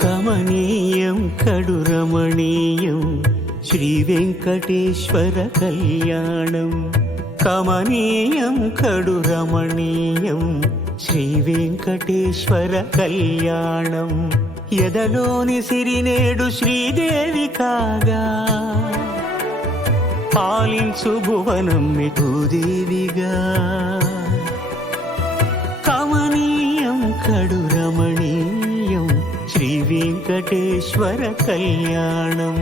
కమనీయం కడు రమణీయం శ్రీ వెంకటేశ్వర కళ్యాణం. కమనీయం కడు రమణీయం శ్రీ వెంకటేశ్వర కళ్యాణం. ఎదలోని సిరినేడు శ్రీదేవి కాగా పాలించు భువనం భూదేవిగా. కమనీయం కడు రమణీయం శ్రీ వెంకటేశ్వర కళ్యాణం.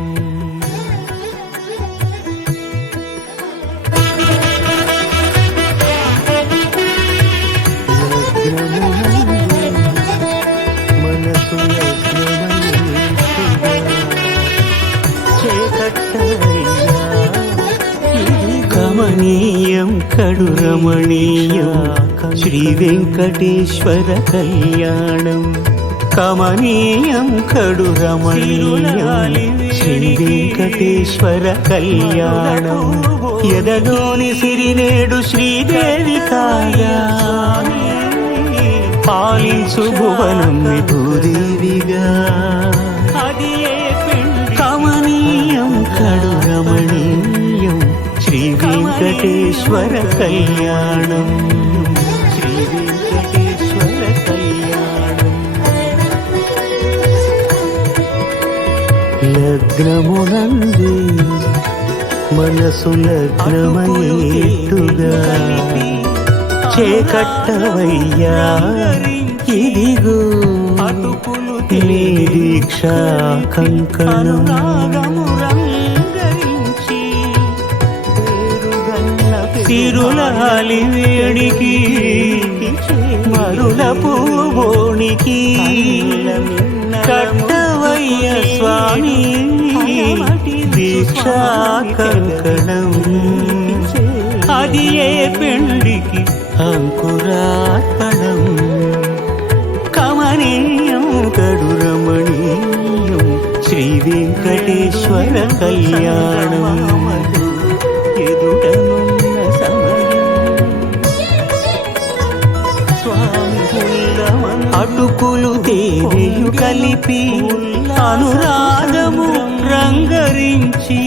మనసు కమనీయం కడు రమణీయం శ్రీ వెంకటేశ్వర కళ్యాణం. కమనీయం కడు రమణీయం శ్రీ వెంకటేశ్వర కళ్యాణం. ఎదలోని సిరినేడు శ్రీదేవి కాగా పాలించు భువనం భూదేవిగా. కమనీయం కడు రమణీయం శ్రీ వెంకటేశ్వర కళ్యాణం. శ్రీ వెంకటేశ్వర కళ్యాణం. లగ్నమునందే మనసు లగ్నమయ్యేట్టుగా చేకట్టవయ్యా ఇదిగో నీ దీక్షా కంకణం. తిరులాలి వేడికి మరుల పూబోనికి కట్టవయ్య స్వామి దీక్షా కంకణం. అది ఏ పెండికి అంకురార్పణం. కమనీయం కడు రమణీయం శ్రీ వెంకటేశ్వర కళ్యాణం. ఎదుటనున్న సమయం స్వామి అటుకులు తేనెయు కలిపి అనురాగము రంగరించి.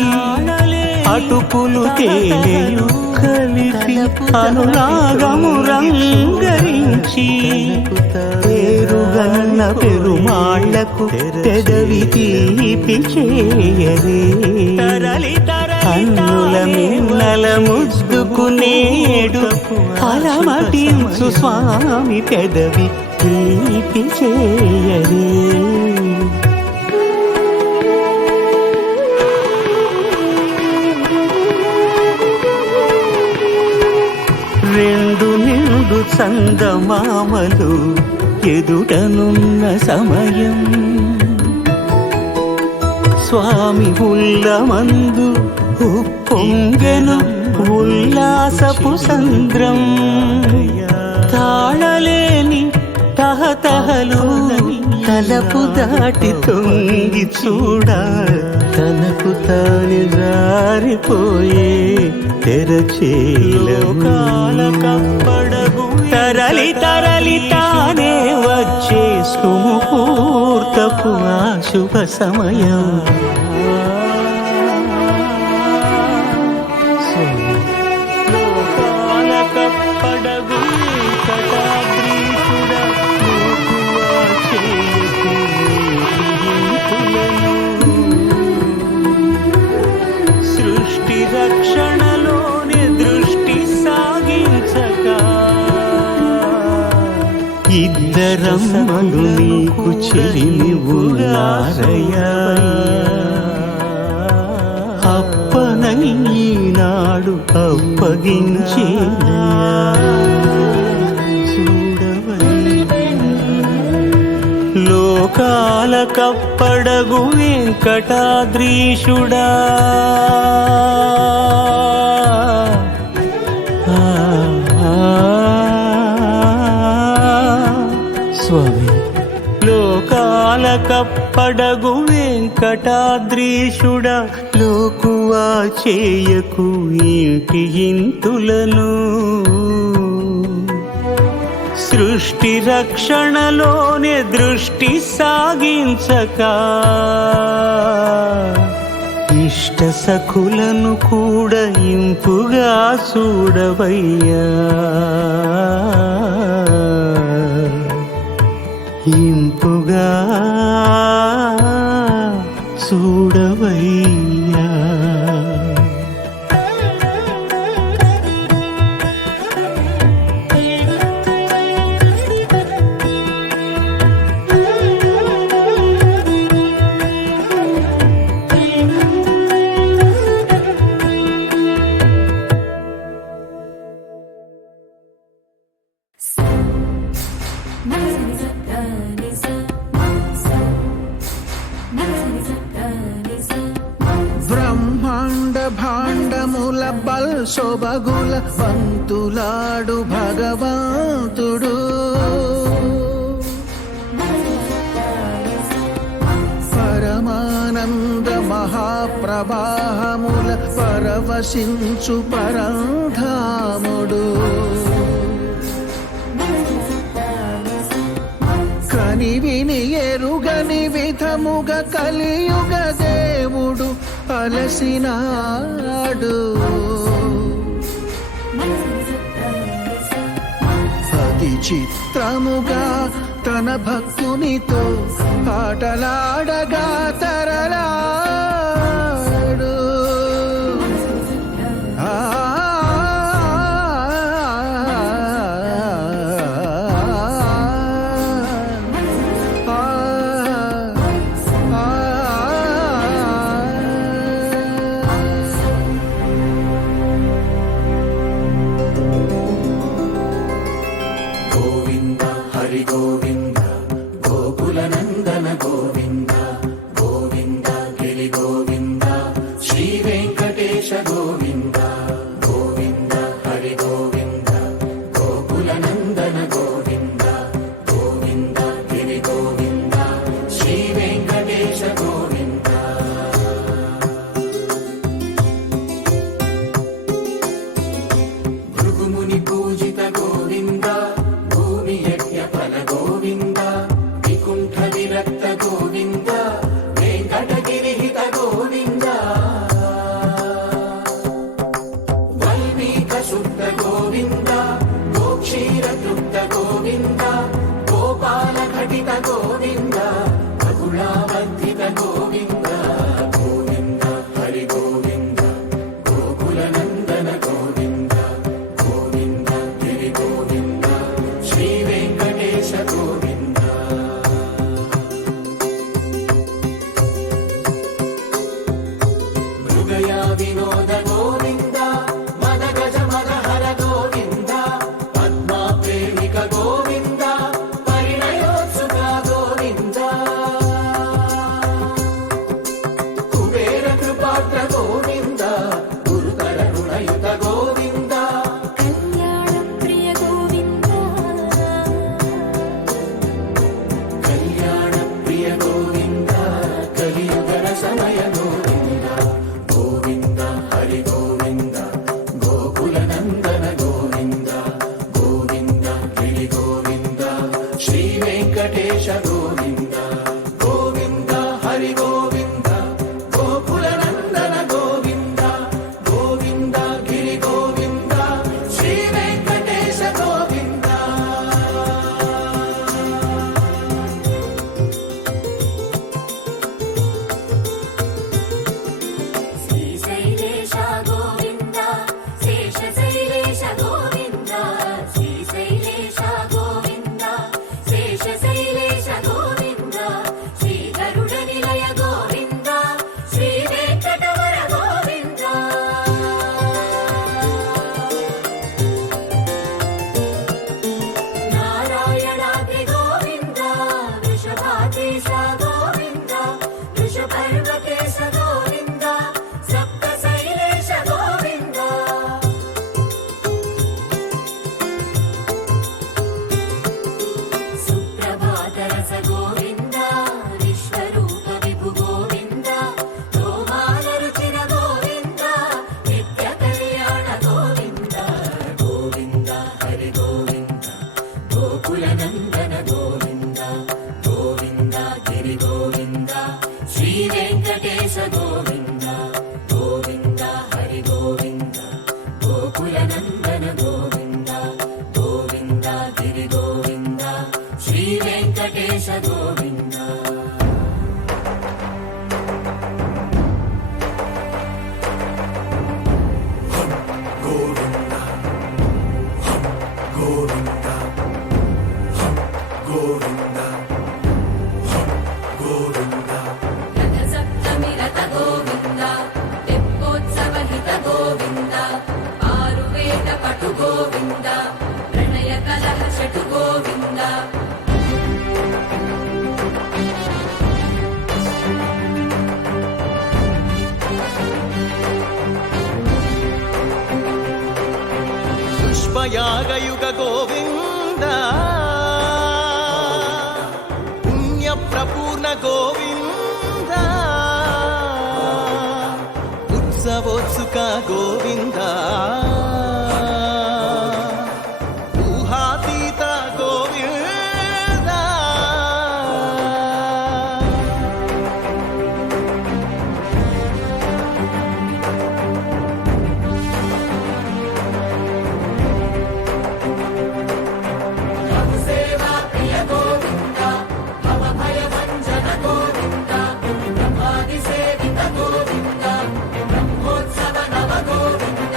అటుకులు తేనెయు కలిపి అనురాగము రంగరించి. పేరుగన్న పెరుమాళ్లకు పెదవి తీపి చేయరే. అన్నుల మిన్నల ముద్దుకునేడు అలమటించు స్వామి పెదవి తీపి చేయరే. రెండు నిండు చందమామలు ఎదుటనున్న సమయం స్వామి ఉల్లమందు ఉప్పొంగెను ఉల్లాసపు సంద్రం. తాళలేని తహతహలు తలపు దాటి తొంగి చూడ తనకు తాను జారిపోయే తెరచేలోకాల కప్పడగు. తరలి తరలి తానే వచ్చే సుముహూర్తపు ఆ శుభ సమయం. లోకాల కప్పడగు కటాద్రీసుడ సృష్టి రక్షణలోని దృష్టి సాగించక ఇద్దరమ్మలు నీకు చెలిమి ఉన్నారయ్యా. అప్పనని ఈనాడు అప్పగించే లోకాల కప్పడగు వెంకటాద్రీశుడా. స్వామి లోకాల కప్పడగు వెంకటాద్రీశుడా. లోకువా చేయకు ఇంటి ఇంతులను సృష్టి రక్షణలోనే దృష్టి సాగించక ఇష్ట సఖులను కూడా ఇంపుగా చూడవయ్యా, ఇంపుగా చూడవయ్యా. బ్రహ్మాండ భాండముల బల్సొబగుల బంతులాడు భగవంతుడు, పరమానంద మహాప్రవాహముల పరవశించు పరంధాముడు, కని విని ఎరుగని విధముగ కలియుగ దేవుడు అలసినాడు. అతి చిత్రముగా తన భక్తునితో ఆటలాడగా తరలాడు. గోవింద హరి గోవింద గోకుల నందన గోవింద గోవింద గిరి గోవింద శ్రీ వెంకటేశ గోవింద గోవింద హరి గోవింద గోకుల నందన గోవింద గోవింద గిరి గోవింద శ్రీ వెంకటేశ గోవింద. భృగుముని పూజిత గోవింద భూమి యజ్ఞ ఫల గోవింద వికుంఠ విరక్త గోవింద వెంకటగిరిహిత గోవింద వల్మీక శుద్ధ గోవింద గోక్షీర తృప్త గోవింద గోపాల ఘటిత గోవింద బహుళావర్ధిత గోవింద గోవింద హరి గోవింద గోకుల నందన గోవింద గోవింద గిరి గోవింద శ్రీ వెంకటేశ గోవింద. మృగయా వినోద గోవింద మద గజ మద హర గోవింద పద్మా ప్రేమిక గోవింద పరిణయోత్సుక గోవింద కుబేర కృపాత్ర గోవింద గురుతర రుణయుత గోవింద కళ్యాణ ప్రియ గోవింద కళ్యాణ ప్రియ గోవింద కలియుగ సమయ గోవింద గోవింద హరి గోవింద గోకుల నందన గోవింద గోవింద గిరి గోవింద శ్రీ వెంకటేశ గోవింద గోవింద హరి గోవింద గోకుల నందన గోవింద గోవింద గిరి గోవింద శ్రీ వెంకటేశ గోవింద. శ్రీశైలేశ గోవింద శేషశైలేశ గోవింద శ్రీశైలేశ గోవింద శేషశైలేశ గోవింద శ్రీ గరుడ నిలయ గోవింద రథసప్తమి రథ గోవింద తెప్పోత్సవ హిత గోవింద ఆరువేద పటు గోవింద ప్రణయ కలహ షటు గోవింద పుష్పయాగయుగ గోవింద పుణ్య ప్రపూర్ణ గోవింద ఉత్సవోత్సుక గోవింద ఊహాతీత గోవింద సేవా ప్రియ గోవింద భవ భయ భంజన గోవింద బ్రహ్మాది సేవిత గోవింద బ్రహ్మోత్సవ నవ గోవింద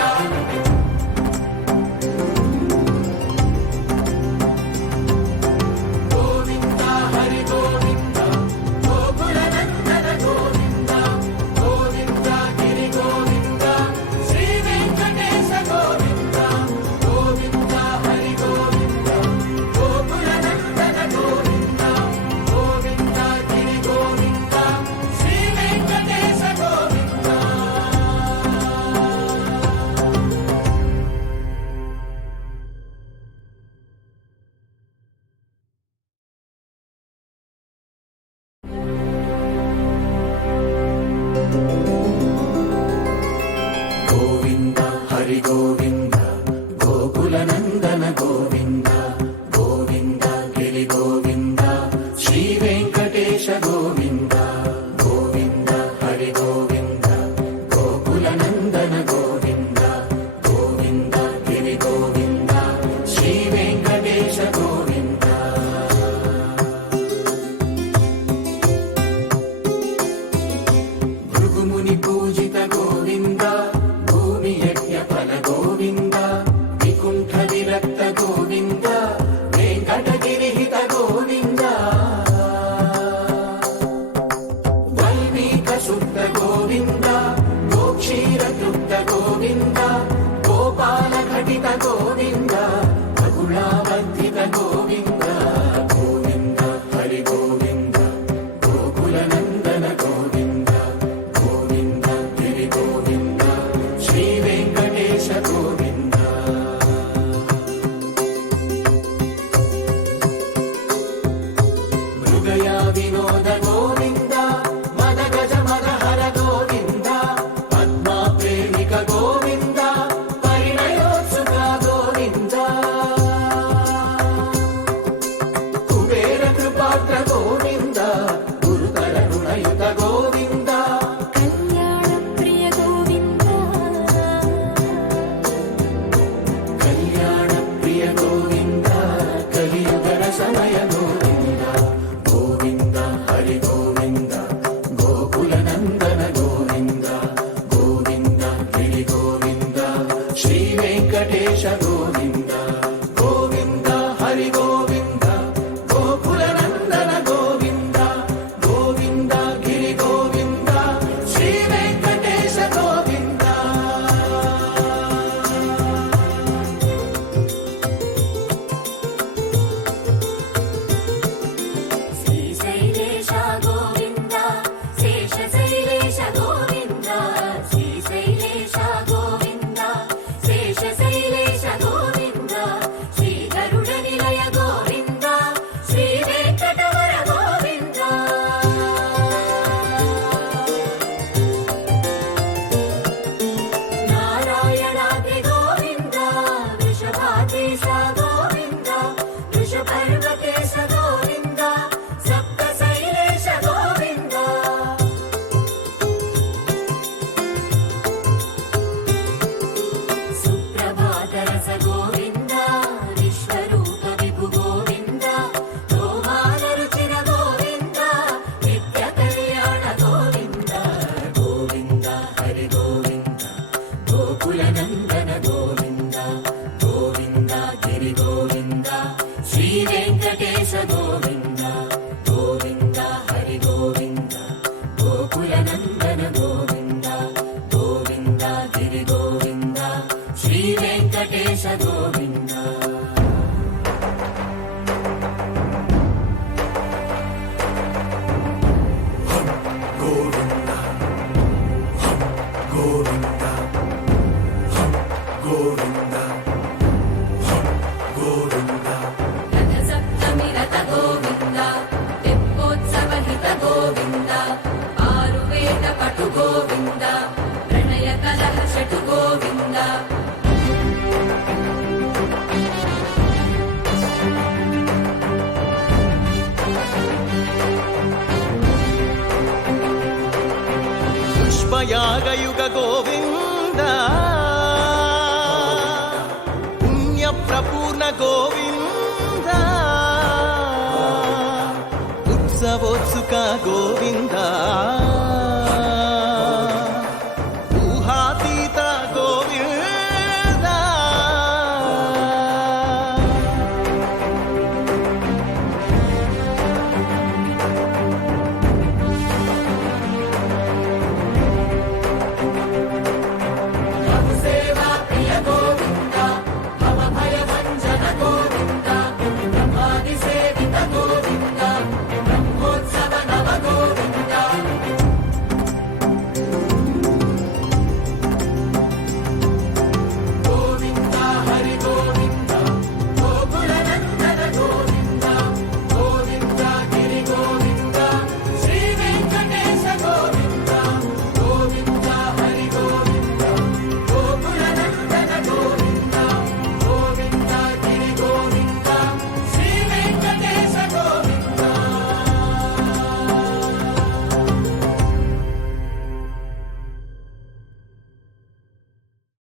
గోవింద హరి గోవింద గోకుల నందన గోవింద గోవింద గిరి గోవింద శ్రీ వెంకటేశ గోవింద గోవింద హరి గోవింద గోకుల నందన గోవింద గోవింద గిరి గోవింద శ్రీ వెంకటేశ గోవింద గోవింద హరి గోవింద గోకుల నందన గోవింద గోవింద గిరి గోవింద శ్రీ వెంకటేశ గోవింద గోవింద హరి గోవింద గోకుల నందన గోవింద గోవింద గిరి గోవింద శ్రీ వెంకటేశ గోవింద భృగుముని పూజిత గోవింద భూమి యజ్ఞ ఫల గోవింద పుష్పయాగయుగ గోవింద పుణ్యప్రపూర్ణ గోవింద ఉత్సవోత్సుక గోవింద